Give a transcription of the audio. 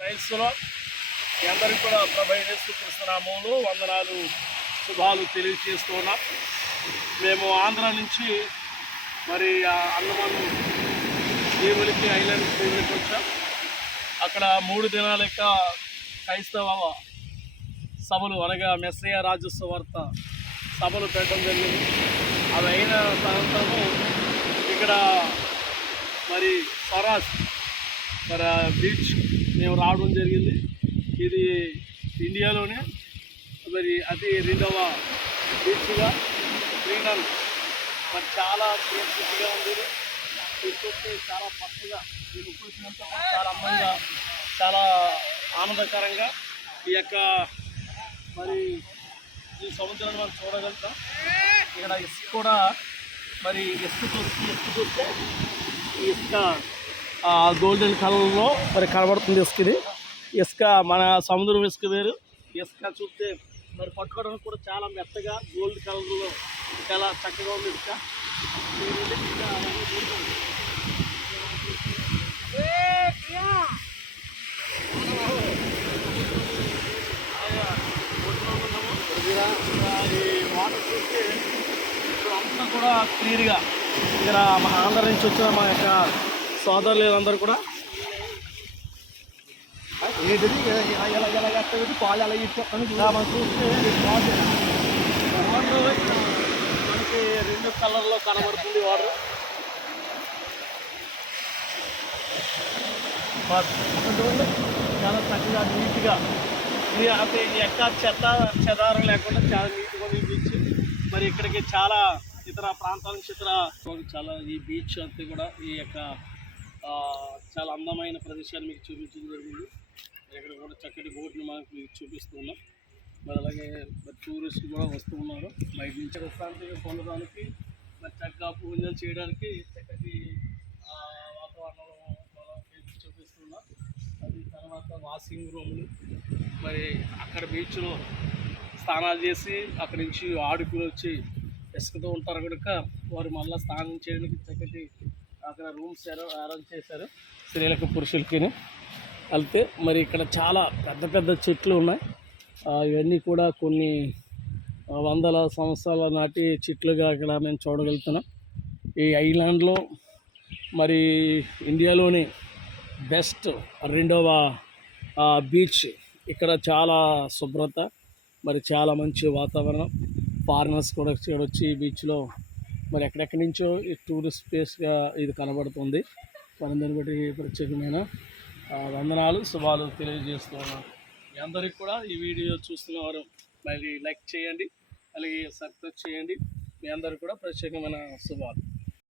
క్రైస్తవుల మీ అందరికీ కూడా ప్రభు యేసుకృష్ణనామంలో వందనాలు శుభాలు తెలియజేస్తున్నాం మేము ఆంధ్ర నుంచి మరి ఆ అన్నమాను దేవుడికి ఐలాండ్ దేవులకి వచ్చాం. అక్కడ మూడు దినాల యొక్క క్రైస్తవ సభలు అనగా మెస్సయ్య రాజస్వార్త సభలు పెట్టడం జరిగింది. అవి అయిన తర్వాత ఇక్కడ మరి స్వరాజ్ మరి బీచ్ మేము రావడం జరిగింది. ఇది ఇండియాలోనే మరి అతి రెండవ బీచ్గా క్రీడలు మరి చాలా క్రియేటివిటీగా ఉంది చూస్తే చాలా పచ్చగా నేను చూసినంత చాలా అందంగా చాలా ఆనందకరంగా ఈ యొక్క మరి ఈ సముద్రాన్ని మనం చూడగలుగుతాం. ఇక్కడ ఇసుక కూడా మరి ఇసుక చూస్తే ఇసుక చూస్తే ఈ ఇసుక గోల్డెన్ కలర్లో మరి కనబడుతుంది ఇసుక ఇది. ఇసుక మన సముద్రం ఇసుక వేరు. ఇసుక చూస్తే మరి పట్టుకోవడానికి కూడా చాలా మెత్తగా గోల్డ్ కలర్లో చాలా చక్కగా ఉంది ఇసుక. ఈ వాటర్ చూస్తే ఇప్పుడు అంతా కూడా క్లియర్గా. ఇక్కడ మా ఆంధ్ర నుంచి వచ్చిన మా యొక్క సోదరులు అందరూ కూడా ఏంటిది? ఇలా ఇలా ఎక్కడ పాలు అలా ఇచ్చేస్తాను మనం చూస్తే వాటర్. మనకి రెండు కలర్లో కనబడుతుంది వాటర్. చాలా చక్కగా నీట్గా. అంటే ఎక్కడ చెత్త చెదారం లేకుండా చాలా నీట్గా ఈ బీచ్. మరి ఇక్కడికి చాలా ఇతర ప్రాంతాల నుంచి ఇతర చాలా ఈ బీచ్ అంతా కూడా ఈ యొక్క చాలా అందమైన ప్రదేశాన్ని మీకు చూపించడం జరిగింది. ఇక్కడ కూడా చక్కటి బోట్ని మనకు మీకు చూపిస్తున్నాం. మరి అలాగే మరి టూరిస్ట్ కూడా వస్తూ ఉన్నారు. బయట నుంచి విశ్రాంతి పొందడానికి మరి చక్కగా పూజలు చేయడానికి చక్కటి వాతావరణం మనం చూపిస్తున్నాం. అది తర్వాత వాషింగ్ రూమ్లు మరి అక్కడ బీచ్లో స్నానాలు చేసి అక్కడి నుంచి ఆడుకుని వచ్చి ఇసుకతో ఉంటారు కనుక వారు మళ్ళీ స్నానం చేయడానికి చక్కటి అక్కడ రూమ్స్ అరేంజ్ చేశారు స్త్రీలకు పురుషులకి వెళ్తే మరి ఇక్కడ చాలా పెద్ద పెద్ద చెట్లు ఉన్నాయి. ఇవన్నీ కూడా కొన్ని వందల సంవత్సరాల నాటి చెట్లుగా ఇక్కడ మేము చూడగలుగుతున్నాం. ఈ ఐలాండ్లో మరి ఇండియాలోని బెస్ట్ రెండవ బీచ్. ఇక్కడ చాలా శుభ్రత మరి చాలా మంచి వాతావరణం. ఫారినర్స్ కూడా వచ్చి ఈ బీచ్లో మరి ఎక్కడెక్కడి నుంచో ఈ టూరిస్ట్ ప్లేస్గా ఇది కనబడుతుంది. మనం దాన్ని బట్టి ప్రత్యేకమైన వందనాలు శుభాలు తెలియజేస్తున్నాను మీ అందరికి కూడా ఈ వీడియో చూస్తున్నవారు మళ్ళీ లైక్ చేయండి అలాగే సబ్స్క్రైబ్ చేయండి. మీ అందరికి కూడా ప్రత్యేకమైన శుభాలు.